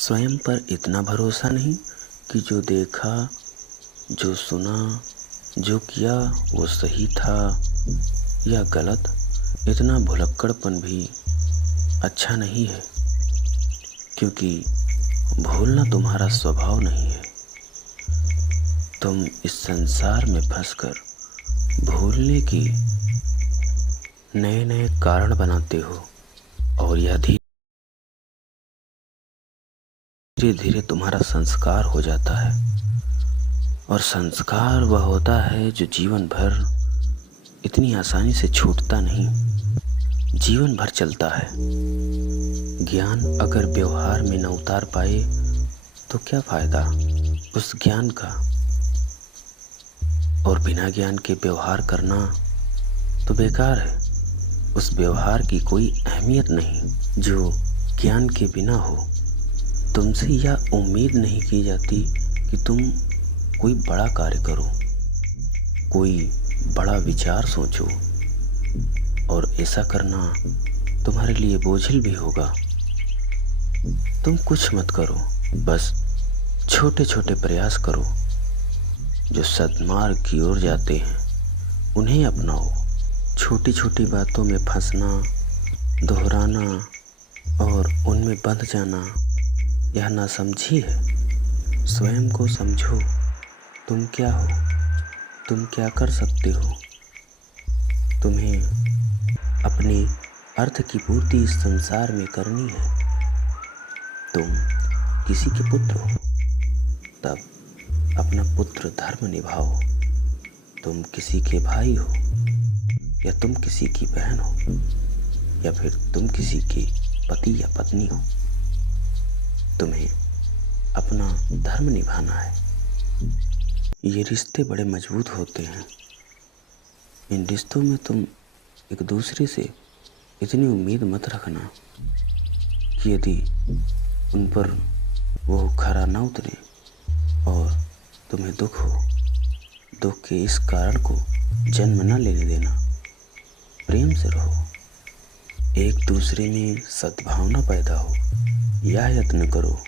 स्वयं पर इतना भरोसा नहीं कि जो देखा, जो सुना, जो किया वो सही था या गलत। इतना भुलक्कड़पन भी अच्छा नहीं है, क्योंकि भूलना तुम्हारा स्वभाव नहीं है। तुम इस संसार में फंसकर भूलने की नए नए कारण बनाते हो, और यह धीरे धीरे तुम्हारा संस्कार हो जाता है। और संस्कार वह होता है जो जीवन भर इतनी आसानी से छूटता नहीं, जीवन भर चलता है। ज्ञान अगर व्यवहार में न उतार पाए तो क्या फायदा उस ज्ञान का। और बिना ज्ञान के व्यवहार करना तो बेकार है। उस व्यवहार की कोई अहमियत नहीं जो ज्ञान के बिना हो। तुमसे यह उम्मीद नहीं की जाती कि तुम कोई बड़ा कार्य करो, कोई बड़ा विचार सोचो, और ऐसा करना तुम्हारे लिए बोझिल भी होगा। तुम कुछ मत करो, बस छोटे छोटे प्रयास करो जो सद्मार्ग की ओर जाते हैं, उन्हें अपनाओ। छोटी छोटी बातों में फंसना, दोहराना और उनमें बंध जाना यह नासमझी है। स्वयं को समझो, तुम क्या हो, तुम क्या कर सकते हो। तुम्हें अपने अर्थ की पूर्ति इस संसार में करनी है। तुम किसी के पुत्र हो, तब अपना पुत्र धर्म निभाओ। तुम किसी के भाई हो, या तुम किसी की बहन हो, या फिर तुम किसी के पति या पत्नी हो, तुम्हें अपना धर्म निभाना है। ये रिश्ते बड़े मजबूत होते हैं। इन रिश्तों में तुम एक दूसरे से इतनी उम्मीद मत रखना कि यदि उन पर वो खरा ना उतरे और तुम्हें दुख हो, दुख के इस कारण को जन्म न लेने देना। प्रेम से रहो, एक दूसरे में सद्भावना पैदा हो, यह यत्न करो।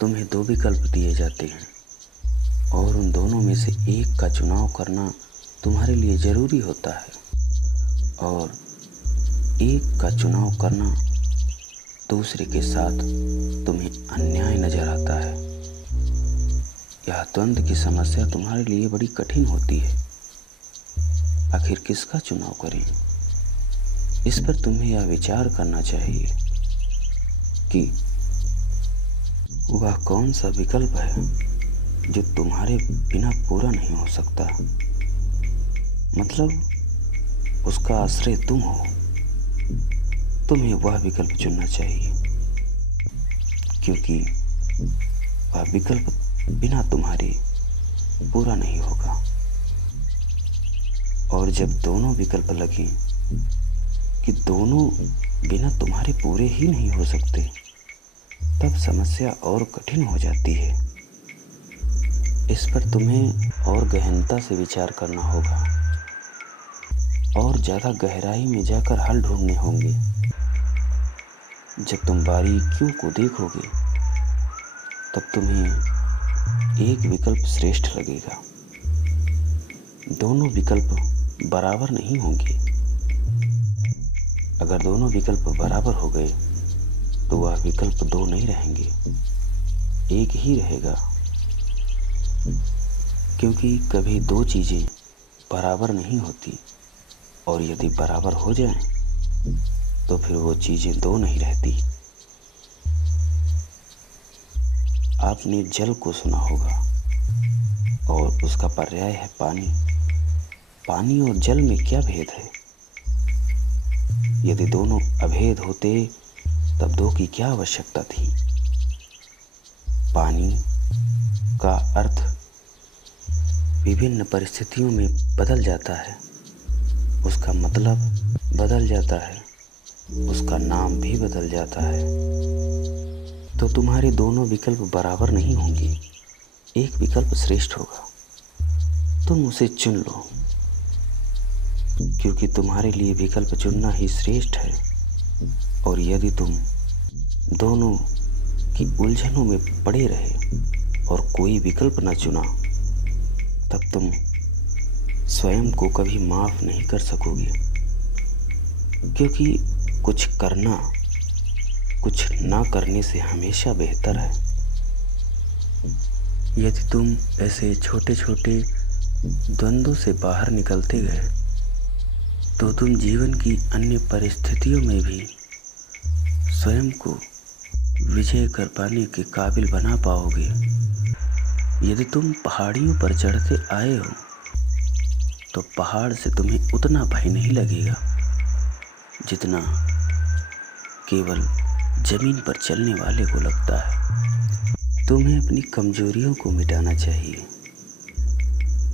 तुम्हें दो विकल्प दिए जाते हैं और उन दोनों में से एक का चुनाव करना तुम्हारे लिए जरूरी होता है, और एक का चुनाव करना दूसरे के साथ तुम्हें अन्याय नजर आता है। यह द्वंद्व की समस्या तुम्हारे लिए बड़ी कठिन होती है। आखिर किसका चुनाव करें, इस पर तुम्हें यह विचार करना चाहिए कि वह कौन सा विकल्प है जो तुम्हारे बिना पूरा नहीं हो सकता। मतलब उसका आश्रय तुम हो। तुम्हें वह विकल्प चुनना चाहिए, क्योंकि वह विकल्प बिना तुम्हारे पूरा नहीं होगा। और जब दोनों विकल्प लगे कि दोनों बिना तुम्हारे पूरे ही नहीं हो सकते, तब समस्या और कठिन हो जाती है। इस पर तुम्हें और गहनता से विचार करना होगा और ज़्यादा गहराई में जाकर हल ढूंढने होंगे। जब तुम बारीकियों को देखोगे तब तुम्हें एक विकल्प श्रेष्ठ लगेगा। दोनों विकल्प बराबर नहीं होंगे। अगर दोनों विकल्प बराबर हो गए तो वह विकल्प दो नहीं रहेंगे, एक ही रहेगा। क्योंकि कभी दो चीजें बराबर नहीं होती, और यदि बराबर हो जाएं तो फिर वो चीजें दो नहीं रहती। आपने जल को सुना होगा और उसका पर्याय है पानी। पानी और जल में क्या भेद है? यदि दोनों अभेद होते तब दो की क्या आवश्यकता थी? पानी का अर्थ विभिन्न परिस्थितियों में बदल जाता है, उसका मतलब बदल जाता है, उसका नाम भी बदल जाता है। तो तुम्हारे दोनों विकल्प बराबर नहीं होंगे, एक विकल्प श्रेष्ठ होगा। तुम उसे चुन लो, क्योंकि तुम्हारे लिए विकल्प चुनना ही श्रेष्ठ है। और यदि तुम दोनों की उलझनों में पड़े रहे और कोई विकल्प न चुना, तब तुम स्वयं को कभी माफ नहीं कर सकोगे। क्योंकि कुछ करना कुछ ना करने से हमेशा बेहतर है। यदि तुम ऐसे छोटे छोटे द्वंद्वों से बाहर निकलते गए तो तुम जीवन की अन्य परिस्थितियों में भी स्वयं को विजय कर पाने के काबिल बना पाओगे। यदि तुम पहाड़ियों पर चढ़ते आए हो तो पहाड़ से तुम्हें उतना भय नहीं लगेगा जितना केवल जमीन पर चलने वाले को लगता है। तुम्हें अपनी कमजोरियों को मिटाना चाहिए,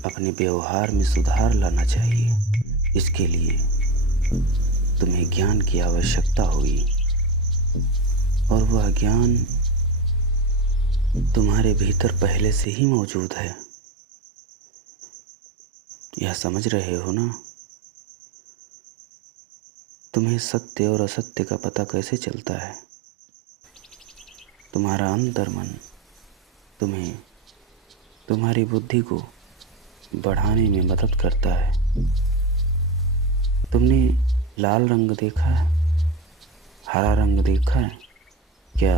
अपने व्यवहार में सुधार लाना चाहिए। इसके लिए तुम्हें ज्ञान की आवश्यकता होगी और वह ज्ञान तुम्हारे भीतर पहले से ही मौजूद है। यह समझ रहे हो ना? तुम्हें सत्य और असत्य का पता कैसे चलता है? तुम्हारा अंतर्मन तुम्हें तुम्हारी बुद्धि को बढ़ाने में मदद करता है। तुमने लाल रंग देखा है, हरा रंग देखा है? क्या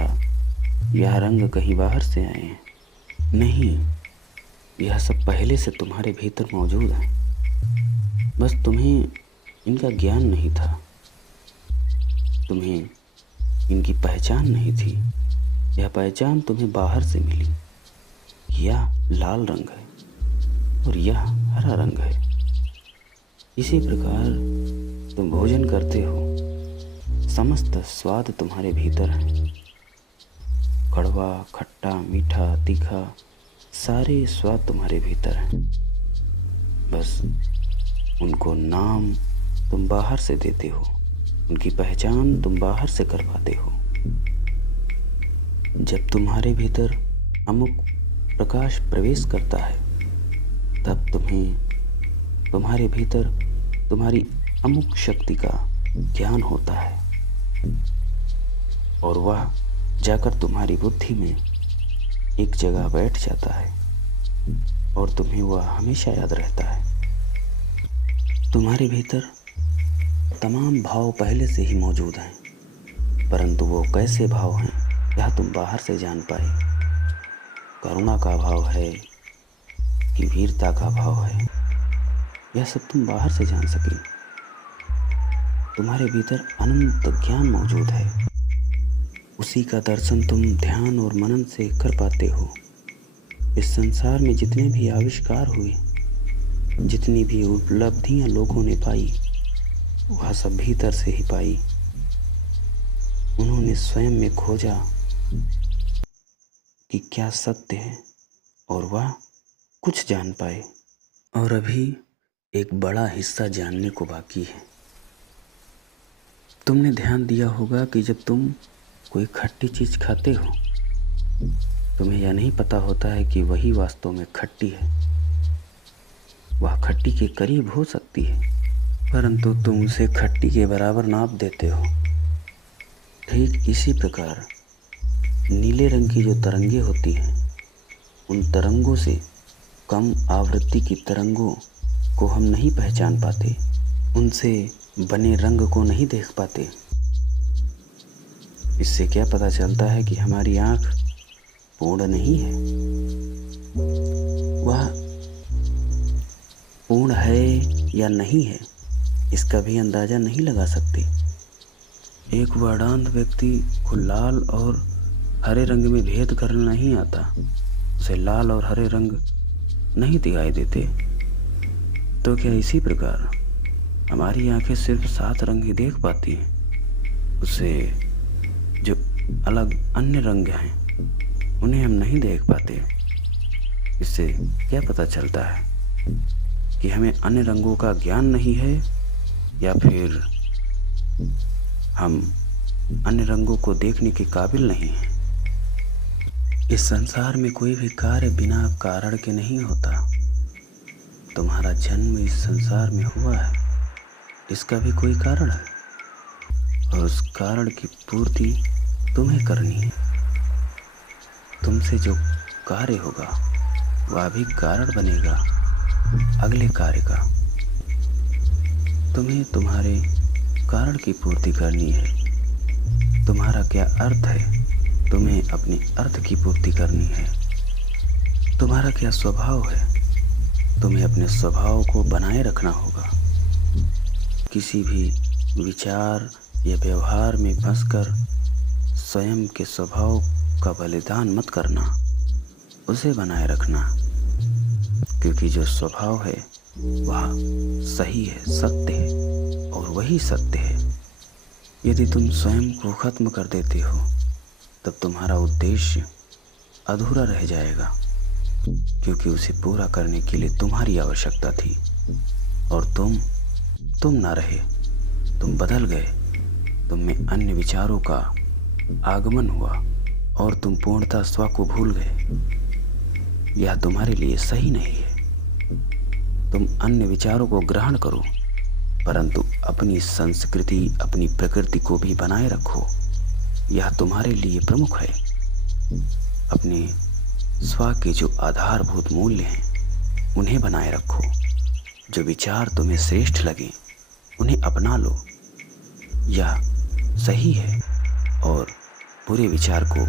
यह रंग कहीं बाहर से आए हैं? नहीं, यह सब पहले से तुम्हारे भीतर मौजूद है, बस तुम्हें इनका ज्ञान नहीं था, तुम्हें इनकी पहचान नहीं थी। यह पहचान तुम्हें बाहर से मिली। यह लाल रंग है और यह हरा रंग है। इसी प्रकार तुम भोजन करते हो, समस्त स्वाद तुम्हारे भीतर है। कड़वा, खट्टा, मीठा, तीखा, सारे स्वाद तुम्हारे भीतर हैं। बस उनको नाम तुम बाहर से देते हो, उनकी पहचान तुम बाहर से कर पाते हो। जब तुम्हारे भीतर अमुक प्रकाश प्रवेश करता है तब तुम्हें तुम्हारे भीतर तुम्हारी अमुक शक्ति का ज्ञान होता है और वह जाकर तुम्हारी बुद्धि में एक जगह बैठ जाता है और तुम्हें वह हमेशा याद रहता है। तुम्हारे भीतर तमाम भाव पहले से ही मौजूद हैं, परंतु वो कैसे भाव हैं यह तुम बाहर से जान पाए। करुणा का भाव है कि वीरता का भाव है, यह सब तुम बाहर से जान सके। तुम्हारे भीतर अनंत ज्ञान मौजूद है, उसी का दर्शन तुम ध्यान और मनन से कर पाते हो। इस संसार में जितने भी आविष्कार हुए, जितनी भी उपलब्धियां लोगों ने पाई, वह सब भीतर से ही पाई। उन्होंने स्वयं में खोजा कि क्या सत्य है और वह कुछ जान पाए। और अभी एक बड़ा हिस्सा जानने को बाकी है। तुमने ध्यान दिया होगा कि जब तुम कोई खट्टी चीज़ खाते हो, तुम्हें यह नहीं पता होता है कि वही वास्तव में खट्टी है। वह खट्टी के करीब हो सकती है, परंतु तुम उसे खट्टी के बराबर नाप देते हो। ठीक इसी प्रकार नीले रंग की जो तरंगे होती हैं, उन तरंगों से कम आवृत्ति की तरंगों को हम नहीं पहचान पाते, उनसे बने रंग को नहीं देख पाते। इससे क्या पता चलता है कि हमारी आँख पूर्ण नहीं है, वह पूर्ण है या नहीं है इसका भी अंदाज़ा नहीं लगा सकते। एक वेदांत व्यक्ति को लाल और हरे रंग में भेद करना नहीं आता, उसे लाल और हरे रंग नहीं दिखाई देते। तो क्या इसी प्रकार हमारी आंखें सिर्फ 7 रंग ही देख पाती हैं, उससे जो अलग अन्य रंग हैं उन्हें हम नहीं देख पाते। इससे क्या पता चलता है कि हमें अन्य रंगों का ज्ञान नहीं है या फिर हम अन्य रंगों को देखने के काबिल नहीं हैं। इस संसार में कोई भी कार्य बिना कारण के नहीं होता। तुम्हारा जन्म इस संसार में हुआ है, इसका भी कोई कारण है और उस कारण की पूर्ति तुम्हें करनी है। तुमसे जो कार्य होगा वह भी कारण बनेगा अगले कार्य का। तुम्हें तुम्हारे कारण की पूर्ति करनी है। तुम्हारा क्या अर्थ है, तुम्हें अपने अर्थ की पूर्ति करनी है। तुम्हारा क्या स्वभाव है, तुम्हें अपने स्वभाव को बनाए रखना होगा। किसी भी विचार या व्यवहार में फंसकर स्वयं के स्वभाव का बलिदान मत करना, उसे बनाए रखना। क्योंकि जो स्वभाव है वह सही है, सत्य है और वही सत्य है। यदि तुम स्वयं को खत्म कर देते हो तब तुम्हारा उद्देश्य अधूरा रह जाएगा, क्योंकि उसे पूरा करने के लिए तुम्हारी आवश्यकता थी और तुम ना रहे, तुम बदल गए। तुम में अन्य विचारों का आगमन हुआ और तुम पूर्णतः स्व को भूल गए। यह तुम्हारे लिए सही नहीं है। तुम अन्य विचारों को ग्रहण करो, परंतु अपनी संस्कृति, अपनी प्रकृति को भी बनाए रखो। यह तुम्हारे लिए प्रमुख है। अपने स्व के जो आधारभूत मूल्य हैं उन्हें बनाए रखो। जो विचार तुम्हें श्रेष्ठ लगे उन्हें अपना लो। यह सही है। और बुरे विचार को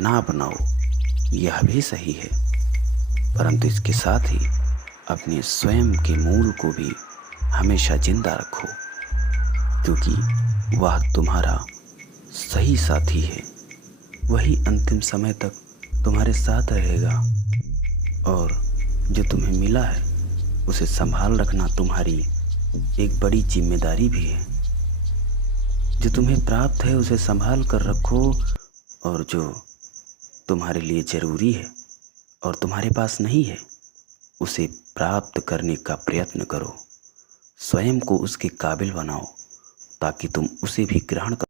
ना अपनाओ, यह भी सही है। परंतु इसके साथ ही अपने स्वयं के मूल को भी हमेशा जिंदा रखो, क्योंकि वह तुम्हारा सही साथी है। वही अंतिम समय तक तुम्हारे साथ रहेगा और जो तुम्हें मिला है उसे संभाल रखना तुम्हारी एक बड़ी जिम्मेदारी भी है। जो तुम्हें प्राप्त है उसे संभाल कर रखो और जो तुम्हारे लिए ज़रूरी है और तुम्हारे पास नहीं है उसे प्राप्त करने का प्रयत्न करो। स्वयं को उसके काबिल बनाओ ताकि तुम उसे भी ग्रहण कर